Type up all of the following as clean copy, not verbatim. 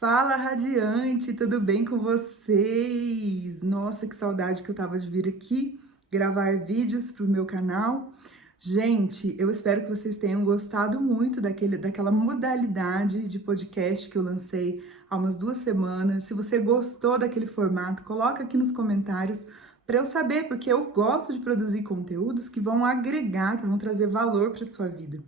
Fala, Radiante, tudo bem com vocês? Nossa, que saudade que eu tava de vir aqui gravar vídeos pro meu canal. Gente, eu espero que vocês tenham gostado muito daquela modalidade de podcast que eu lancei há umas 2 semanas. Se você gostou daquele formato, coloca aqui nos comentários para eu saber, porque eu gosto de produzir conteúdos que vão agregar, que vão trazer valor para sua vida.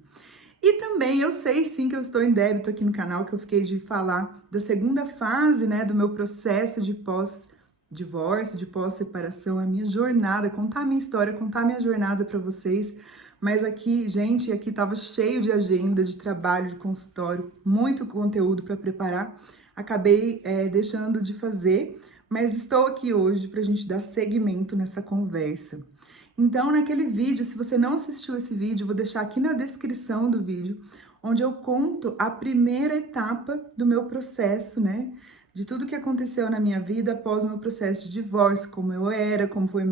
E também eu sei sim que eu estou em débito aqui no canal, que eu fiquei de falar da segunda fase, né, do meu processo de pós-divórcio, de pós-separação, a minha jornada, contar a minha história, contar a minha jornada para vocês. Mas aqui, gente, aqui tava cheio de agenda, de trabalho, de consultório, muito conteúdo para preparar. Acabei deixando de fazer, mas estou aqui hoje para a gente dar seguimento nessa conversa. Então, naquele vídeo, se você não assistiu esse vídeo, eu vou deixar aqui na descrição do vídeo, onde eu conto a primeira etapa do meu processo, né? De tudo que aconteceu na minha vida após o meu processo de divórcio, como eu era, como foi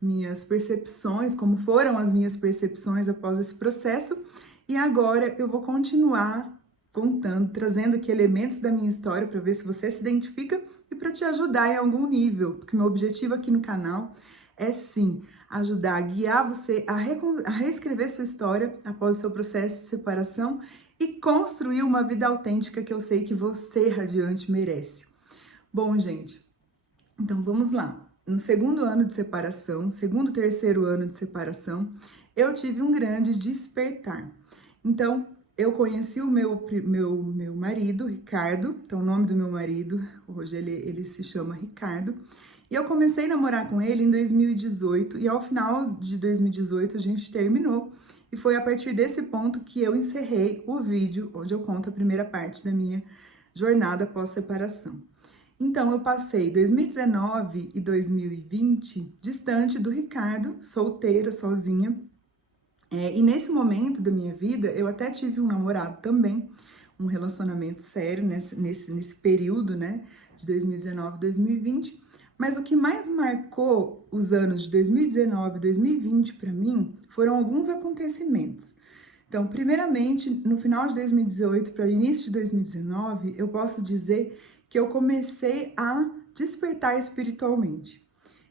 minhas percepções, como foram as minhas percepções após esse processo. E agora eu vou continuar contando, trazendo aqui elementos da minha história para ver se você se identifica e para te ajudar em algum nível, porque meu objetivo aqui no canal é sim ajudar a guiar você a reescrever sua história após o seu processo de separação e construir uma vida autêntica que eu sei que você, Radiante, merece. Bom, gente, então vamos lá. No segundo ano de separação, segundo, terceiro ano de separação, eu tive um grande despertar. Então, eu conheci o meu marido, Ricardo, então o nome do meu marido, hoje ele se chama Ricardo, e eu comecei a namorar com ele em 2018, e ao final de 2018 a gente terminou, e foi a partir desse ponto que eu encerrei o vídeo onde eu conto a primeira parte da minha jornada pós-separação. Então, eu passei 2019 e 2020 distante do Ricardo, solteira, sozinha. E nesse momento da minha vida, eu até tive um namorado também, um relacionamento sério nesse período, né, de 2019 e 2020. Mas o que mais marcou os anos de 2019 e 2020 para mim foram alguns acontecimentos. Então, primeiramente, no final de 2018 para o início de 2019, eu posso dizer que eu comecei a despertar espiritualmente.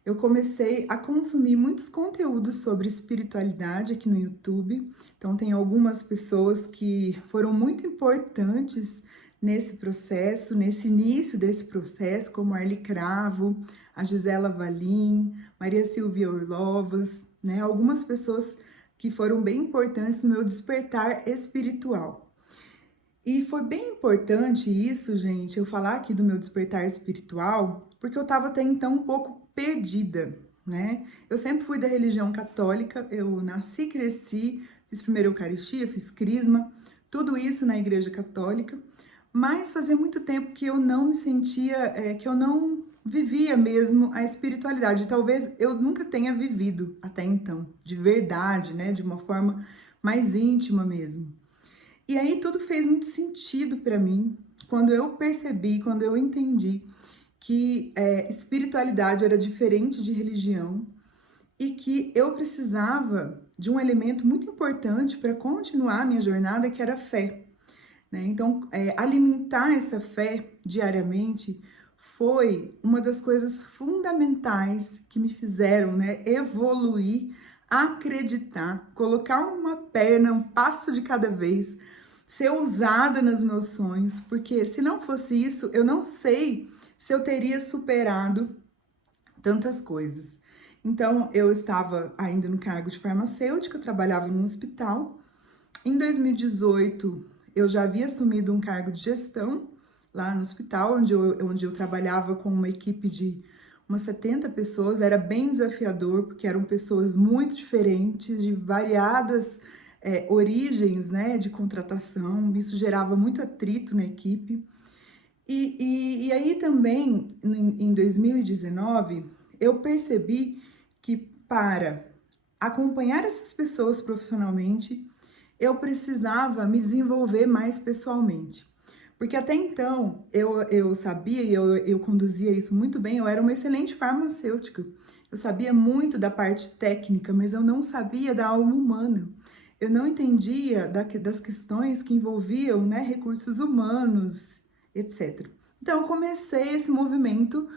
Eu comecei a consumir muitos conteúdos sobre espiritualidade aqui no YouTube. Então, tem algumas pessoas que foram muito importantes nesse processo, nesse início desse processo, como Arli Cravo, a Gisela Valim, Maria Silvia Orlovas, né? Algumas pessoas que foram bem importantes no meu despertar espiritual. E foi bem importante isso, gente, eu falar aqui do meu despertar espiritual, porque eu estava até então um pouco perdida, né? Eu sempre fui da religião católica, eu nasci, cresci, fiz primeiro Eucaristia, fiz Crisma, tudo isso na Igreja Católica, mas fazia muito tempo que eu não me sentia, que eu não vivia mesmo a espiritualidade. Talvez eu nunca tenha vivido até então, de verdade, né? De uma forma mais íntima mesmo. E aí tudo fez muito sentido para mim quando eu percebi, quando eu entendi que espiritualidade era diferente de religião e que eu precisava de um elemento muito importante para continuar a minha jornada, que era a fé, né? Então, alimentar essa fé diariamente foi uma das coisas fundamentais que me fizeram, né, evoluir, acreditar, colocar uma perna, um passo de cada vez, ser ousada nos meus sonhos, porque se não fosse isso, eu não sei se eu teria superado tantas coisas. Então, eu estava ainda no cargo de farmacêutica, eu trabalhava num hospital. Em 2018, eu já havia assumido um cargo de gestão lá no hospital, onde eu trabalhava com uma equipe de umas 70 pessoas. Era bem desafiador, porque eram pessoas muito diferentes, de variadas origens, né, de contratação. Isso gerava muito atrito na equipe. E aí também, em 2019, eu percebi que para acompanhar essas pessoas profissionalmente, eu precisava me desenvolver mais pessoalmente. Porque até então eu sabia e eu conduzia isso muito bem, eu era uma excelente farmacêutica. Eu sabia muito da parte técnica, mas eu não sabia da alma humana. Eu não entendia das questões que envolviam, né, recursos humanos etc. Então, eu comecei esse movimento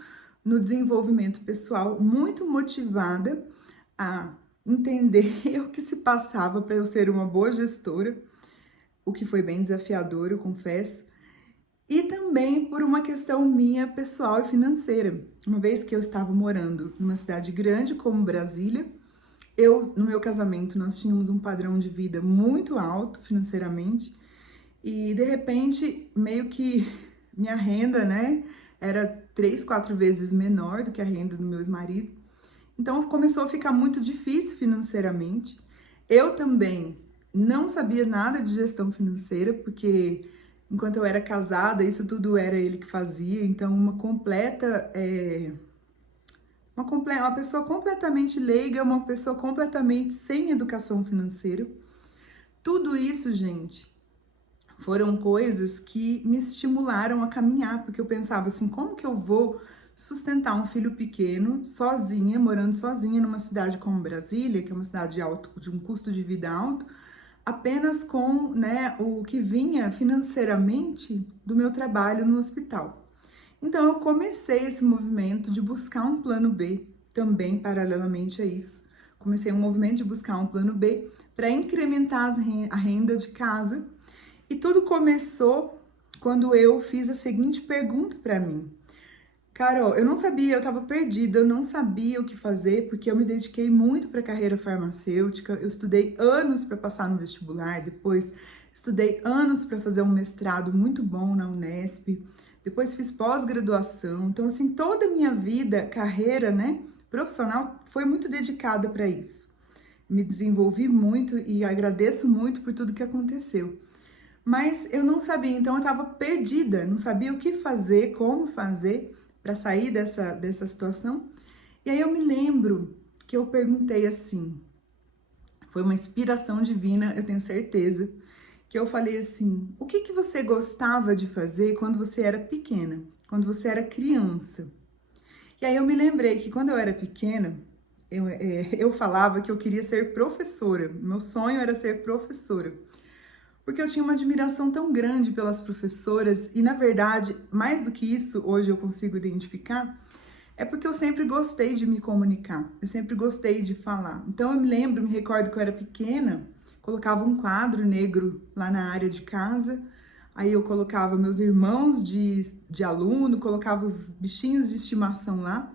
no desenvolvimento pessoal, muito motivada a entender o que se passava para eu ser uma boa gestora, o que foi bem desafiador, eu confesso, e também por uma questão minha pessoal e financeira. Uma vez que eu estava morando numa cidade grande como Brasília, no meu casamento, nós tínhamos um padrão de vida muito alto financeiramente, e de repente, meio que minha renda, né, era 3, 4 vezes menor do que a renda do meu ex-marido. Então começou a ficar muito difícil financeiramente. Eu também não sabia nada de gestão financeira, porque enquanto eu era casada, isso tudo era ele que fazia. Então uma pessoa completamente leiga, uma pessoa completamente sem educação financeira. Tudo isso, gente, foram coisas que me estimularam a caminhar, porque eu pensava assim, como que eu vou sustentar um filho pequeno, sozinha, morando sozinha numa cidade como Brasília, que é uma cidade de um custo de vida alto, apenas com, né, o que vinha financeiramente do meu trabalho no hospital. Então eu comecei esse movimento de buscar um plano B, também paralelamente a isso. Comecei um movimento de buscar um plano B para incrementar a renda de casa. E tudo começou quando eu fiz a seguinte pergunta para mim. Carol, eu não sabia, eu estava perdida, eu não sabia o que fazer, porque eu me dediquei muito para a carreira farmacêutica, eu estudei anos para passar no vestibular, depois estudei anos para fazer um mestrado muito bom na Unesp, depois fiz pós-graduação, então assim, toda a minha vida, carreira, né, profissional, foi muito dedicada para isso. Me desenvolvi muito e agradeço muito por tudo que aconteceu. Mas eu não sabia, então eu estava perdida, não sabia o que fazer, como fazer para sair dessa situação. E aí eu me lembro que eu perguntei assim, foi uma inspiração divina, eu tenho certeza, que eu falei assim, o que você gostava de fazer quando você era pequena, quando você era criança? E aí eu me lembrei que quando eu era pequena, eu falava que eu queria ser professora, meu sonho era ser professora. Porque eu tinha uma admiração tão grande pelas professoras e, na verdade, mais do que isso, hoje eu consigo identificar, é porque eu sempre gostei de me comunicar, eu sempre gostei de falar. Então eu me recordo que eu era pequena, colocava um quadro negro lá na área de casa, aí eu colocava meus irmãos de aluno, colocava os bichinhos de estimação lá,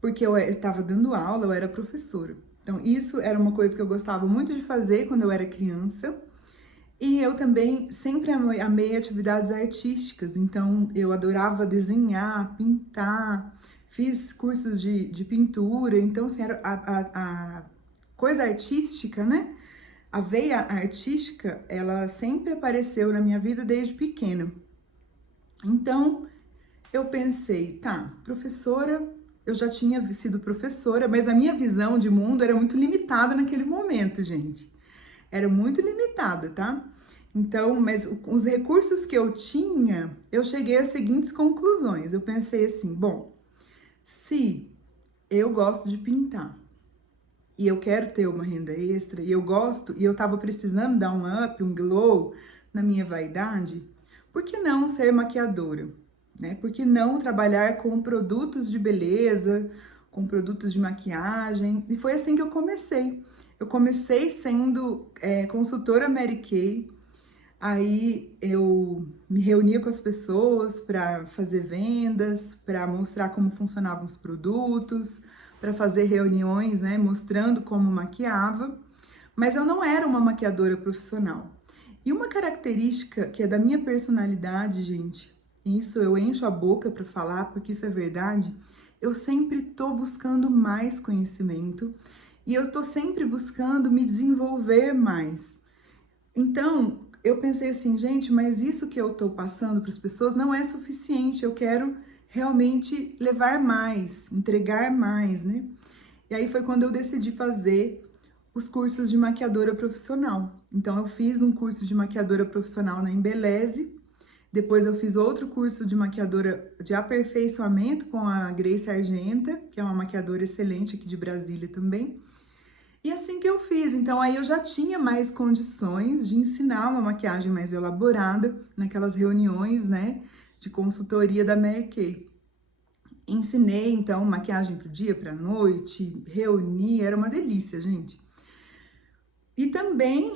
porque eu estava dando aula, eu era professora. Então isso era uma coisa que eu gostava muito de fazer quando eu era criança. E eu também sempre amei atividades artísticas, então eu adorava desenhar, pintar, fiz cursos de pintura, então assim, era a coisa artística, né? A veia artística, ela sempre apareceu na minha vida desde pequena. Então eu pensei, tá, professora, eu já tinha sido professora, mas a minha visão de mundo era muito limitada naquele momento, gente. Era muito limitada, tá? Então, mas os recursos que eu tinha, eu cheguei às seguintes conclusões. Eu pensei assim, bom, se eu gosto de pintar e eu quero ter uma renda extra e eu gosto e eu tava precisando dar um up, um glow na minha vaidade, por que não ser maquiadora, né? Por que não trabalhar com produtos de beleza, com produtos de maquiagem? E foi assim que eu comecei. Eu comecei sendo consultora Mary Kay, aí eu me reunia com as pessoas para fazer vendas, para mostrar como funcionavam os produtos, para fazer reuniões, né, mostrando como maquiava, mas eu não era uma maquiadora profissional. E uma característica que é da minha personalidade, gente, e isso eu encho a boca para falar, porque isso é verdade, eu sempre tô buscando mais conhecimento, e eu tô sempre buscando me desenvolver mais. Então, eu pensei assim, gente, mas isso que eu tô passando para as pessoas não é suficiente. Eu quero realmente levar mais, entregar mais, né? E aí foi quando eu decidi fazer os cursos de maquiadora profissional. Então, eu fiz um curso de maquiadora profissional na Embeleze. Depois eu fiz outro curso de maquiadora de aperfeiçoamento com a Grace Argenta, que é uma maquiadora excelente aqui de Brasília também. E assim que eu fiz, então aí eu já tinha mais condições de ensinar uma maquiagem mais elaborada naquelas reuniões, né, de consultoria da Mary Kay. Ensinei, então, maquiagem para o dia, para a noite, reuni, era uma delícia, gente. E também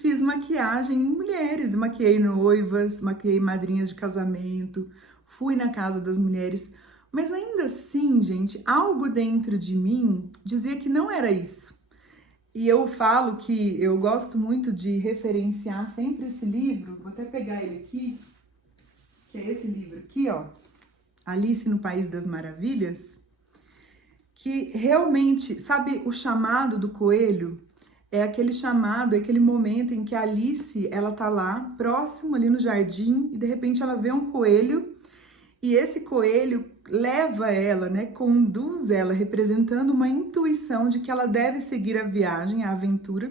fiz maquiagem em mulheres, maquiei noivas, maquiei madrinhas de casamento, fui na casa das mulheres, mas ainda assim, gente, algo dentro de mim dizia que não era isso. E eu falo que eu gosto muito de referenciar sempre esse livro, vou até pegar ele aqui, que é esse livro aqui, ó, Alice no País das Maravilhas, que realmente, sabe, o chamado do coelho é aquele chamado, é aquele momento em que a Alice, ela tá lá, próximo ali no jardim, e de repente ela vê um coelho, e esse coelho leva ela, né, conduz ela, representando uma intuição de que ela deve seguir a viagem, a aventura.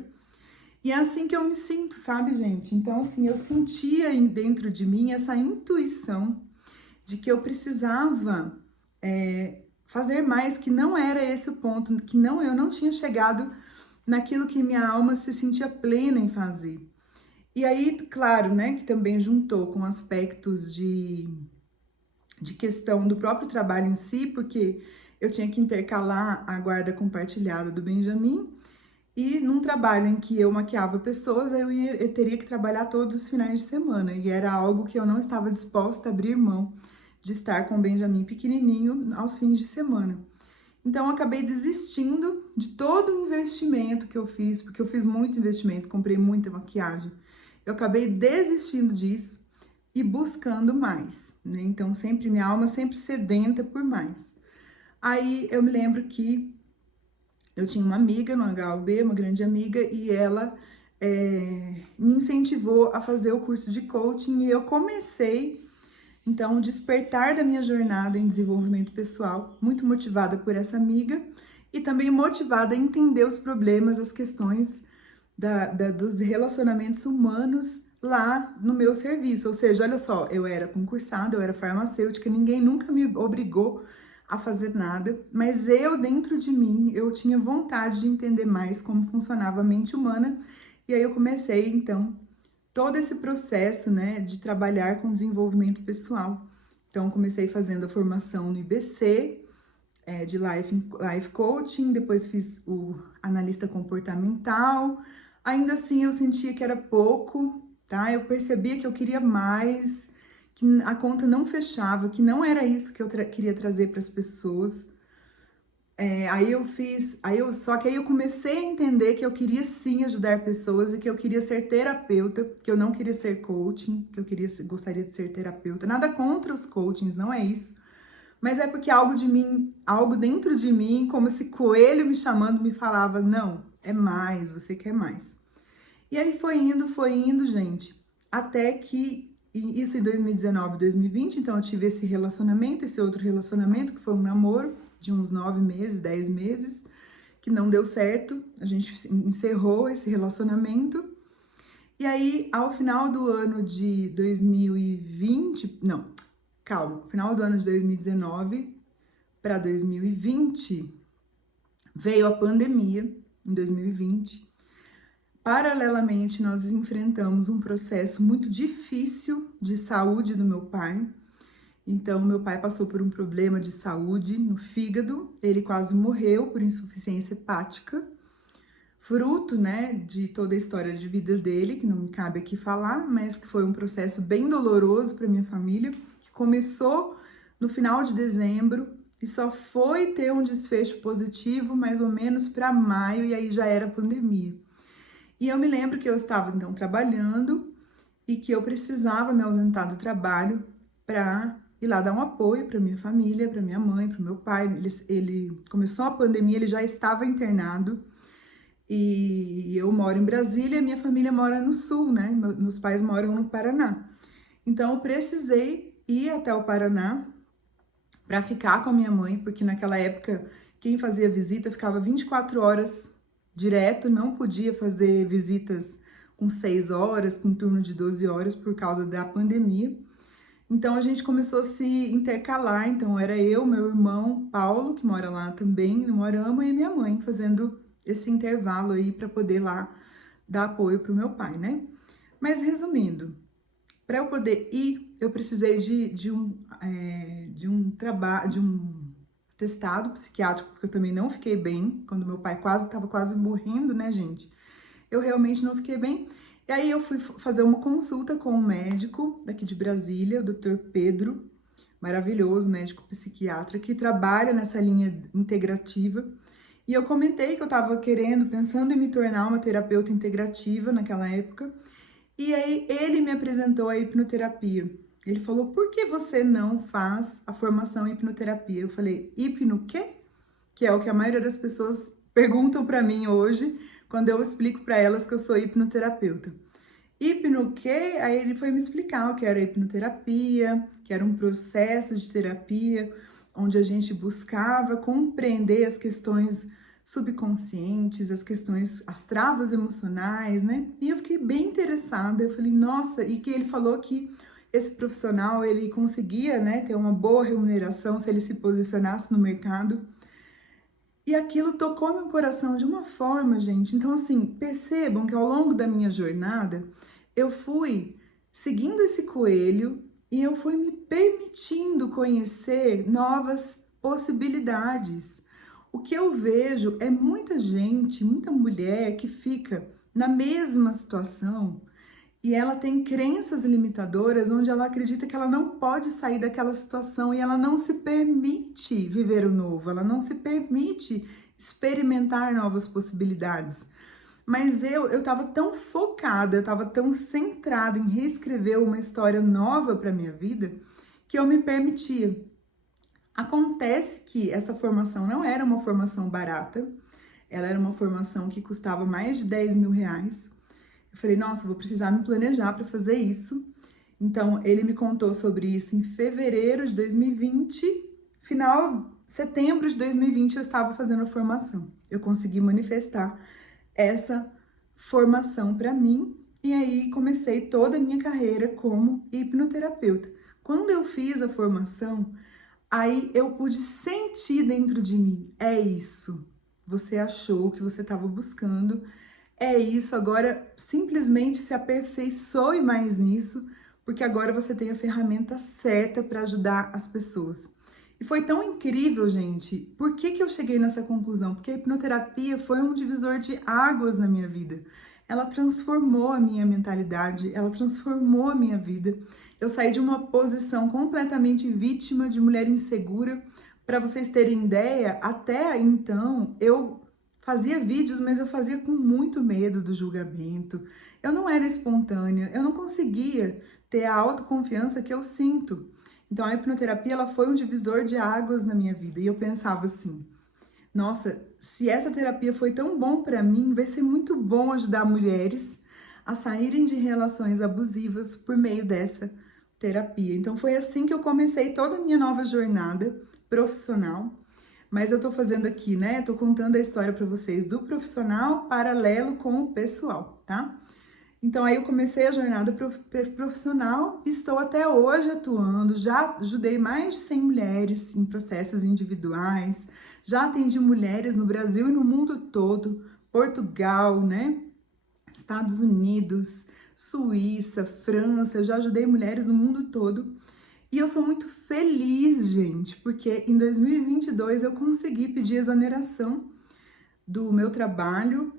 E é assim que eu me sinto, sabe, gente? Então, assim, eu sentia dentro de mim essa intuição de que eu precisava fazer mais, que não era esse o ponto, que eu não tinha chegado naquilo que minha alma se sentia plena em fazer. E aí, claro, né, que também juntou com aspectos de questão do próprio trabalho em si, porque eu tinha que intercalar a guarda compartilhada do Benjamin, e num trabalho em que eu maquiava pessoas, eu teria que trabalhar todos os finais de semana, e era algo que eu não estava disposta a abrir mão de estar com o Benjamin pequenininho aos fins de semana. Então, eu acabei desistindo de todo o investimento que eu fiz, porque eu fiz muito investimento, comprei muita maquiagem. Eu acabei desistindo disso e buscando mais, né? Então, sempre minha alma sempre sedenta por mais. Aí, eu me lembro que eu tinha uma amiga no HUB, uma grande amiga, e ela me incentivou a fazer o curso de coaching, e eu comecei, então, o despertar da minha jornada em desenvolvimento pessoal, muito motivada por essa amiga, e também motivada a entender os problemas, as questões dos relacionamentos humanos lá no meu serviço. Ou seja, olha só, eu era concursada, eu era farmacêutica, ninguém nunca me obrigou a fazer nada, mas eu, dentro de mim, eu tinha vontade de entender mais como funcionava a mente humana, e aí eu comecei, então, todo esse processo, né, de trabalhar com desenvolvimento pessoal. Então, comecei fazendo a formação no IBC, de Life Coaching, depois fiz o analista comportamental. Ainda assim, eu sentia que era pouco, tá? Eu percebia que eu queria mais, que a conta não fechava, que não era isso que eu queria trazer para as pessoas. Só que aí eu comecei a entender que eu queria sim ajudar pessoas e que eu queria ser terapeuta, que eu não queria ser coaching, que eu gostaria de ser terapeuta. Nada contra os coachings, não é isso. Mas é porque algo de mim, algo dentro de mim, como esse coelho me chamando, me falava, não, é mais, você quer mais. E aí foi indo, gente, até que, isso em 2019, 2020, então eu tive esse relacionamento, esse outro relacionamento, que foi um namoro de uns 9 meses, 10 meses, que não deu certo, a gente encerrou esse relacionamento. E aí, ao final do ano de 2020, final do ano de 2019 para 2020, veio a pandemia, em 2020. Paralelamente, nós enfrentamos um processo muito difícil de saúde do meu pai. Então, meu pai passou por um problema de saúde no fígado, ele quase morreu por insuficiência hepática, fruto, né, de toda a história de vida dele, que não me cabe aqui falar, mas que foi um processo bem doloroso para minha família, que começou no final de dezembro e só foi ter um desfecho positivo mais ou menos para maio, e aí já era pandemia. E eu me lembro que eu estava, então, trabalhando e que eu precisava me ausentar do trabalho para ir lá dar um apoio para minha família, para minha mãe, para o meu pai. Ele começou a pandemia, ele já estava internado, e eu moro em Brasília, minha família mora no sul, né? Meus pais moram no Paraná. Então, eu precisei ir até o Paraná para ficar com a minha mãe, porque naquela época, quem fazia visita ficava 24 horas direto, não podia fazer visitas com 6 horas, com turno de 12 horas por causa da pandemia. Então a gente começou a se intercalar, então era eu, meu irmão Paulo, que mora lá também, no Moarama, e minha mãe fazendo esse intervalo aí para poder lá dar apoio para o meu pai, né? Mas resumindo, Para eu poder ir, eu precisei de um trabalho, de um atestado psiquiátrico, porque eu também não fiquei bem, quando meu pai estava quase morrendo, né, gente? Eu realmente não fiquei bem. E aí eu fui fazer uma consulta com um médico daqui de Brasília, o Dr. Pedro, maravilhoso, médico psiquiatra, que trabalha nessa linha integrativa. E eu comentei que eu estava pensando em me tornar uma terapeuta integrativa naquela época. E aí ele me apresentou a hipnoterapia. Ele falou, por que você não faz a formação em hipnoterapia? Eu falei, hipno quê? Que é o que a maioria das pessoas perguntam para mim hoje, quando eu explico para elas que eu sou hipnoterapeuta. Hipno quê? Aí ele foi me explicar o que era hipnoterapia, que era um processo de terapia, onde a gente buscava compreender as questões subconscientes, as questões, as travas emocionais, né? E eu fiquei bem interessada, eu falei, nossa, e que ele falou que esse profissional, ele conseguia, né, ter uma boa remuneração se ele se posicionasse no mercado. E aquilo tocou meu coração de uma forma, gente. Então, assim, percebam que ao longo da minha jornada, eu fui seguindo esse coelho e eu fui me permitindo conhecer novas possibilidades. O que eu vejo é muita gente, muita mulher que fica na mesma situação e ela tem crenças limitadoras onde ela acredita que ela não pode sair daquela situação e ela não se permite viver o novo, ela não se permite experimentar novas possibilidades. Mas eu estava tão focada, eu estava tão centrada em reescrever uma história nova para minha vida que eu me permitia. Acontece que essa formação não era uma formação barata, ela era uma formação que custava mais de 10 mil reais. Eu falei, nossa, vou precisar me planejar para fazer isso. Então, ele me contou sobre isso em fevereiro de 2020, final setembro de 2020 eu estava fazendo a formação. Eu consegui manifestar essa formação para mim e aí comecei toda a minha carreira como hipnoterapeuta. Quando eu fiz a formação, aí eu pude sentir dentro de mim, é isso. Você achou o que você estava buscando, é isso, agora simplesmente se aperfeiçoe mais nisso, porque agora você tem a ferramenta certa para ajudar as pessoas. E foi tão incrível, gente. Por que eu cheguei nessa conclusão? Porque a hipnoterapia foi um divisor de águas na minha vida. Ela transformou a minha mentalidade, ela transformou a minha vida. Eu saí de uma posição completamente vítima, de mulher insegura. Para vocês terem ideia, até então eu fazia vídeos, mas eu fazia com muito medo do julgamento. Eu não era espontânea, eu não conseguia ter a autoconfiança que eu sinto. Então a hipnoterapia ela foi um divisor de águas na minha vida e eu pensava assim: nossa, se essa terapia foi tão bom para mim, vai ser muito bom ajudar mulheres a saírem de relações abusivas por meio dessa terapia. Então foi assim que eu comecei toda a minha nova jornada profissional. Mas eu tô fazendo aqui, né? Tô contando a história para vocês do profissional paralelo com o pessoal, tá? Então aí eu comecei a jornada profissional e estou até hoje atuando. Já ajudei mais de 100 mulheres em processos individuais. Já atendi mulheres no Brasil e no mundo todo, Portugal, né? Estados Unidos, Suíça, França. Eu já ajudei mulheres no mundo todo. E eu sou muito feliz, gente, porque em 2022 eu consegui pedir exoneração do meu trabalho.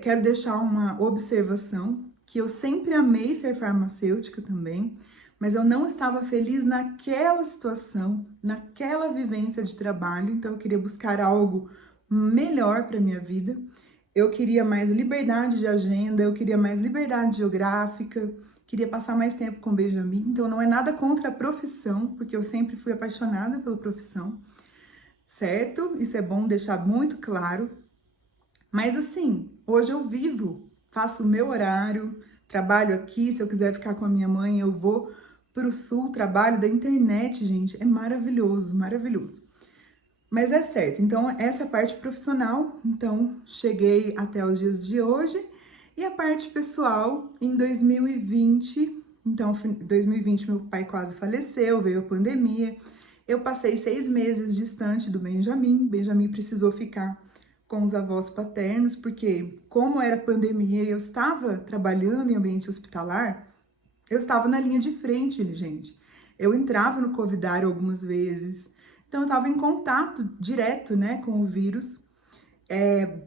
Quero deixar uma observação, que eu sempre amei ser farmacêutica também, mas eu não estava feliz naquela situação, naquela vivência de trabalho, então eu queria buscar algo melhor para minha vida. Eu queria mais liberdade de agenda, eu queria mais liberdade geográfica, queria passar mais tempo com o Benjamin, então não é nada contra a profissão, porque eu sempre fui apaixonada pela profissão, certo? Isso é bom deixar muito claro. Mas assim, hoje eu vivo, faço o meu horário, trabalho aqui, se eu quiser ficar com a minha mãe, eu vou para o sul, trabalho da internet, gente, é maravilhoso, maravilhoso. Mas é certo, então essa é a parte profissional, então cheguei até os dias de hoje. E a parte pessoal, em 2020, então 2020 meu pai quase faleceu, veio a pandemia, eu passei 6 meses distante do Benjamin precisou ficar com os avós paternos, porque como era pandemia e eu estava trabalhando em ambiente hospitalar, eu estava na linha de frente, gente. Eu entrava no covidário algumas vezes, então eu estava em contato direto, né, com o vírus.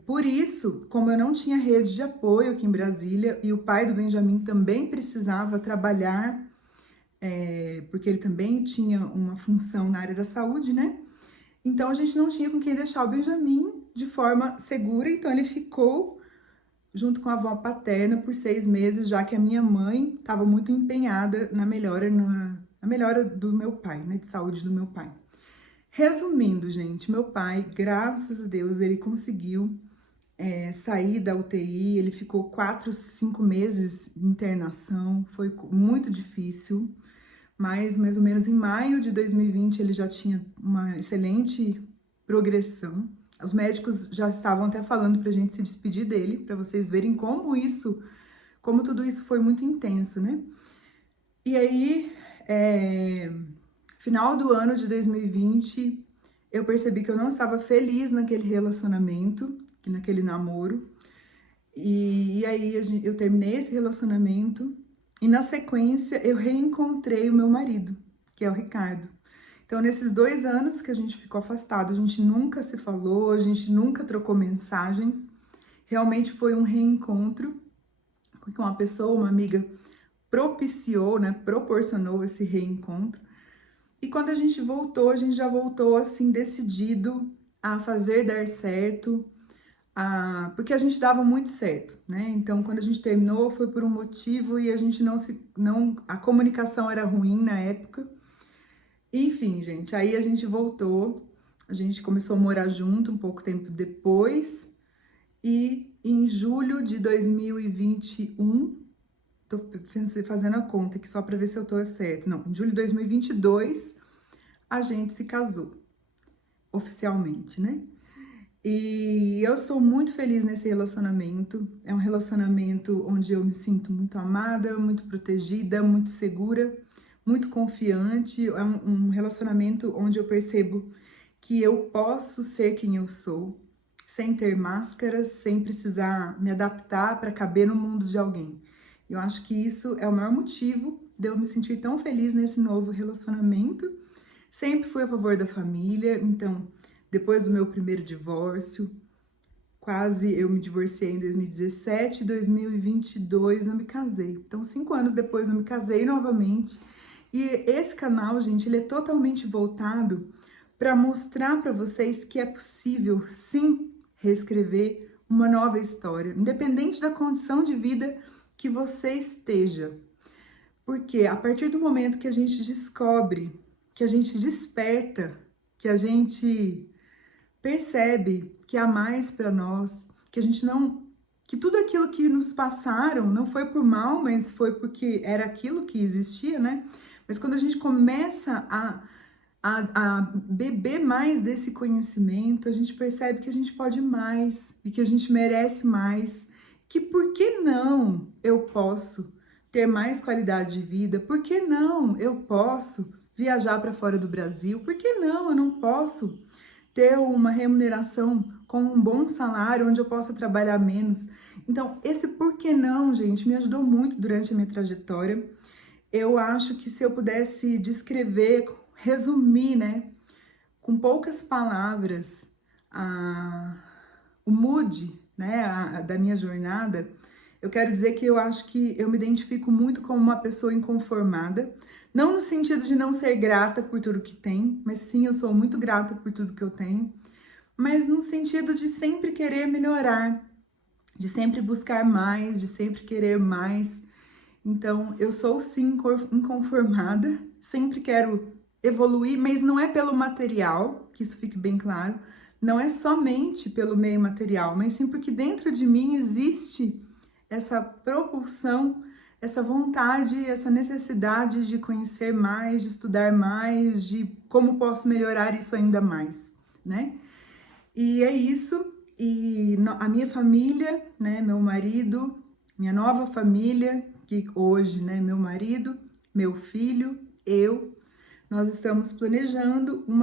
Por isso, como eu não tinha rede de apoio aqui em Brasília, e o pai do Benjamin também precisava trabalhar, porque ele também tinha uma função na área da saúde, né? Então a gente não tinha com quem deixar o Benjamin de forma segura, então ele ficou junto com a avó paterna por 6 meses, já que a minha mãe estava muito empenhada na melhora do meu pai, né, de saúde do meu pai. Resumindo, gente, meu pai, graças a Deus, ele conseguiu sair da UTI, ele ficou 4, 5 meses de internação, foi muito difícil, mas mais ou menos em maio de 2020 ele já tinha uma excelente progressão. Os médicos já estavam até falando pra gente se despedir dele, para vocês verem como tudo isso foi muito intenso, né? E aí, final do ano de 2020, eu percebi que eu não estava feliz naquele relacionamento, naquele namoro. E aí eu terminei esse relacionamento e na sequência eu reencontrei o meu marido, que é o Ricardo. Então, nesses 2 anos que a gente ficou afastado, a gente nunca se falou, a gente nunca trocou mensagens. Realmente foi um reencontro, porque uma pessoa, uma amiga, propiciou, né, proporcionou esse reencontro. E quando a gente já voltou assim, decidido a fazer dar certo, porque a gente dava muito certo, né? Então, quando a gente terminou, foi por um motivo e a gente a comunicação era ruim na época. Enfim, gente, aí a gente voltou, a gente começou a morar junto um pouco tempo depois, e em julho de 2021, tô fazendo a conta aqui só para ver se eu tô certo. Não, em julho de 2022, a gente se casou, oficialmente, né? E eu sou muito feliz nesse relacionamento. É um relacionamento onde eu me sinto muito amada, muito protegida, muito segura, muito confiante. É um relacionamento onde eu percebo que eu posso ser quem eu sou, sem ter máscaras, sem precisar me adaptar para caber no mundo de alguém. Eu acho que isso é o maior motivo de eu me sentir tão feliz nesse novo relacionamento. Sempre fui a favor da família, então, depois do meu primeiro divórcio, eu me divorciei em 2017, 2022 eu me casei. Então, 5 anos depois eu me casei novamente. E esse canal, gente, ele é totalmente voltado para mostrar para vocês que é possível, sim, reescrever uma nova história, independente da condição de vida que você esteja. Porque a partir do momento que a gente descobre, que a gente desperta, que a gente percebe que há mais para nós, que a gente não, que tudo aquilo que nos passaram não foi por mal, mas foi porque era aquilo que existia, né? Mas quando a gente começa a beber mais desse conhecimento, a gente percebe que a gente pode mais e que a gente merece mais, que por que não eu posso ter mais qualidade de vida? Por que não eu posso viajar para fora do Brasil? Por que não eu não posso ter uma remuneração com um bom salário, onde eu possa trabalhar menos? Então, esse por que não, gente, me ajudou muito durante a minha trajetória. Eu acho que se eu pudesse descrever, resumir, né, com poucas palavras, o mood, né, da minha jornada, eu quero dizer que eu acho que eu me identifico muito como uma pessoa inconformada, não no sentido de não ser grata por tudo que tem, mas sim, eu sou muito grata por tudo que eu tenho, mas no sentido de sempre querer melhorar, de sempre buscar mais, de sempre querer mais. Então, eu sou sim inconformada, sempre quero evoluir, mas não é pelo material, que isso fique bem claro, não é somente pelo meio material, mas sim porque dentro de mim existe essa propulsão, essa vontade, essa necessidade de conhecer mais, de estudar mais, de como posso melhorar isso ainda mais, né? E é isso, e a minha família, né, meu marido, minha nova família, que hoje, né, meu marido, meu filho, nós estamos planejando um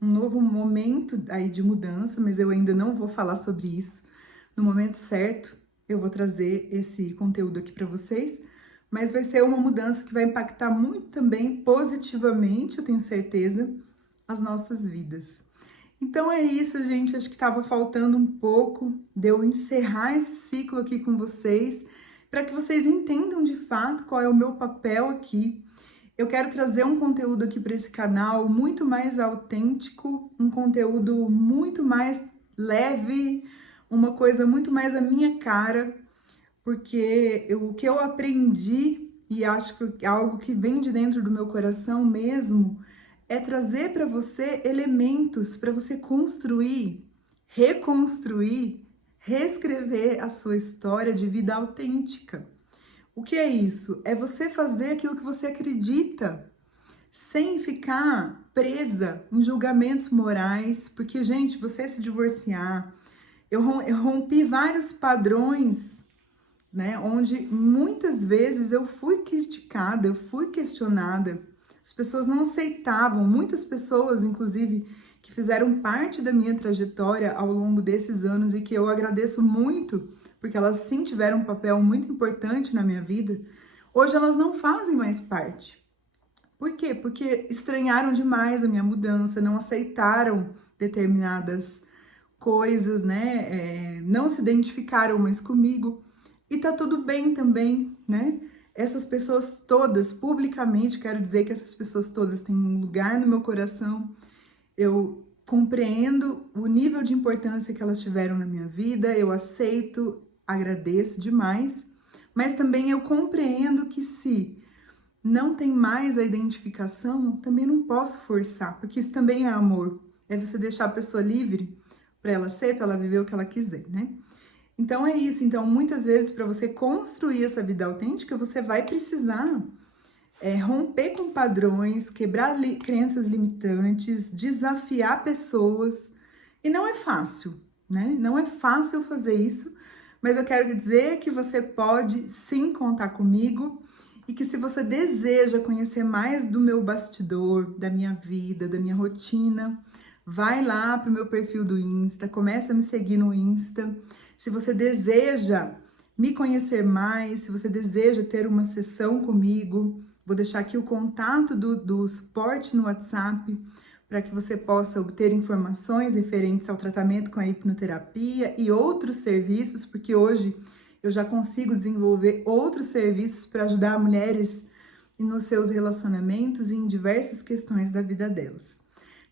novo momento aí de mudança, mas eu ainda não vou falar sobre isso. No momento certo, eu vou trazer esse conteúdo aqui para vocês, mas vai ser uma mudança que vai impactar muito também positivamente, eu tenho certeza, as nossas vidas. Então é isso, gente. Acho que estava faltando um pouco de eu encerrar esse ciclo aqui com vocês, para que vocês entendam de fato qual é o meu papel aqui. Eu quero trazer um conteúdo aqui para esse canal muito mais autêntico, um conteúdo muito mais leve, uma coisa muito mais a minha cara, porque o que eu aprendi, e acho que é algo que vem de dentro do meu coração mesmo, é trazer para você elementos para você construir, reconstruir, reescrever a sua história de vida autêntica. O que é isso? É você fazer aquilo que você acredita, sem ficar presa em julgamentos morais, porque, gente, você se divorciar, eu rompi vários padrões, né, onde muitas vezes eu fui criticada, eu fui questionada, as pessoas não aceitavam, muitas pessoas, inclusive, que fizeram parte da minha trajetória ao longo desses anos e que eu agradeço muito, porque elas sim tiveram um papel muito importante na minha vida, hoje elas não fazem mais parte. Por quê? Porque estranharam demais a minha mudança, não aceitaram determinadas coisas, né? Não se identificaram mais comigo. E tá tudo bem também, né? Essas pessoas todas, publicamente, quero dizer que essas pessoas todas têm um lugar no meu coração. Eu compreendo o nível de importância que elas tiveram na minha vida, eu aceito, agradeço demais, mas também eu compreendo que se não tem mais a identificação, também não posso forçar, porque isso também é amor. É você deixar a pessoa livre para ela ser, para ela viver o que ela quiser, né? Então é isso. Então, muitas vezes, para você construir essa vida autêntica, você vai precisar romper com padrões, quebrar crenças limitantes, desafiar pessoas. E não é fácil, né? Não é fácil fazer isso, mas eu quero dizer que você pode sim contar comigo e que se você deseja conhecer mais do meu bastidor, da minha vida, da minha rotina, vai lá para o meu perfil do Insta, começa a me seguir no Insta. Se você deseja me conhecer mais, se você deseja ter uma sessão comigo, vou deixar aqui o contato do suporte no WhatsApp para que você possa obter informações referentes ao tratamento com a hipnoterapia e outros serviços, porque hoje eu já consigo desenvolver outros serviços para ajudar mulheres nos seus relacionamentos e em diversas questões da vida delas.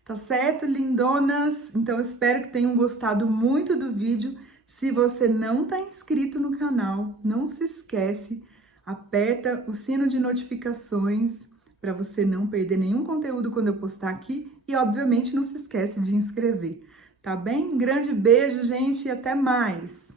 Tá certo, lindonas? Então, eu espero que tenham gostado muito do vídeo. Se você não está inscrito no canal, não se esquece, aperta o sino de notificações para você não perder nenhum conteúdo quando eu postar aqui. E, obviamente, não se esquece de inscrever, tá bem? Um grande beijo, gente, e até mais!